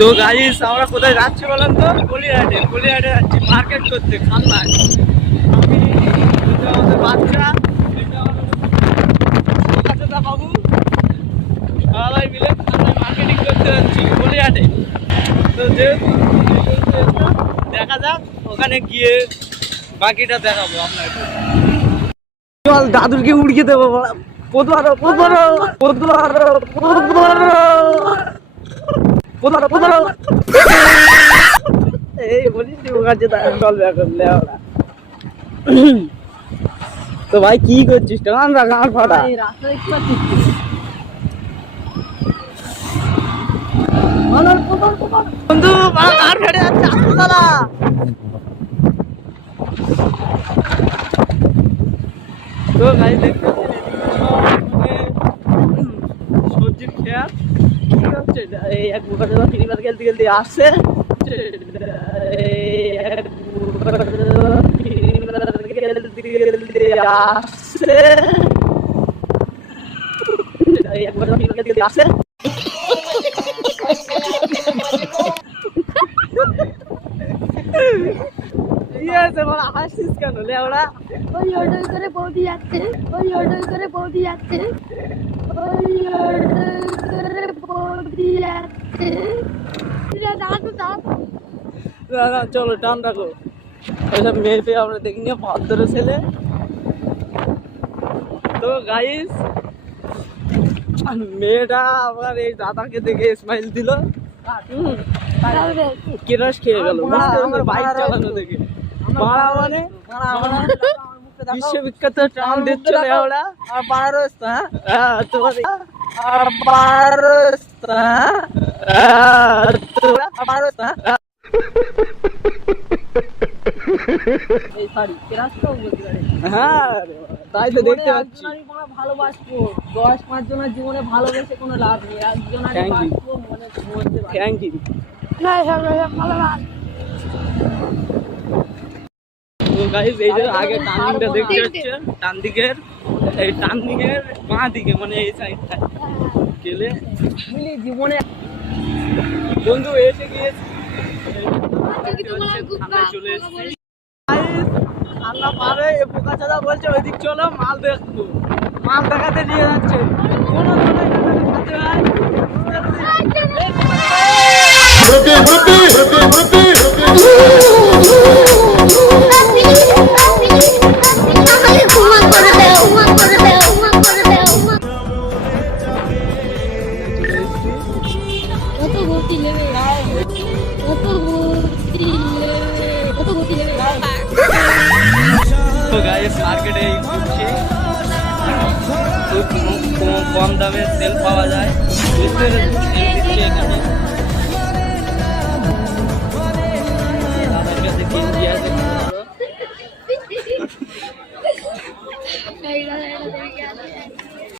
তো গাইস আমরা কোথায় যাচ্ছি বলেন তো? কলিহাটে যাচ্ছি মার্কেট করতে খান্নায়। আমি আমাদের বাচ্চা বাবু সবাই মিলে খান্নায় মার্কেটিং করতে যাচ্ছি কলিহাটে। তো যেহেতু দেখা যাক, ওখানে গিয়ে বাকিটা দেখাবো আপনাকে। চল দাদুরকে উড়িয়ে দেবো। এই বলিস তো ভাই কি করছিস? টান রাখ আমার ফাটা বন্ধু আর ফেটে যাচ্ছে দাদা। তো ভাই দেখতে সবজির খেয়া এই এক ফিরিবার খেলতে খেলতে আসছে। আসছে হাসছিস কেন লেওড়া? ওই অর্ডার করে বৌদি যাচ্ছে, ওই অর্ডার করে বৌদি যাচ্ছে, ওই অর্ডার করে বৌদি যাচ্ছে। না চলো টান রাখো। ওইসব মেয়ে পেয়ে আমরা দেখিনি, ভদ্র ছেলে। তো গাইস মেয়েটা আবার এই দাদাকে দেখে স্মাইল দিল, কেরাস খেয়ে গেল আমার বাইক চালানো দেখে। ভাড়া মানে বিশ্ববিখ্যাত টান দিচ্ছে ওরা। আর বারোস্তা হ্যাঁ তাই তো দেখতে পাচ্ছি। ভালোবাসবো 10-5 জনের জীবনে ভালোবেসে কোনো লাভ নেই, একজনের বাসবো মনে মধ্যে। Thank you. তো গাইস এই যে আগে টার্নিংটা দেখতে পাচ্ছেন, টার্নিংয়ের বাঁ দিকে মানে এই সাইডটা গেলে জীবনে বন্ধু এসে গিয়েছে। চলে এসেছি আল্লাহ পারে। পোকা চাঁদা বলছে ওইদিক চলো মাল দেখবো, মাল দেখাতে নিয়ে যাচ্ছে। কোনো মার্কেটে ঘুরছি, খুব কম দামে তেল পাওয়া যায়। এখানে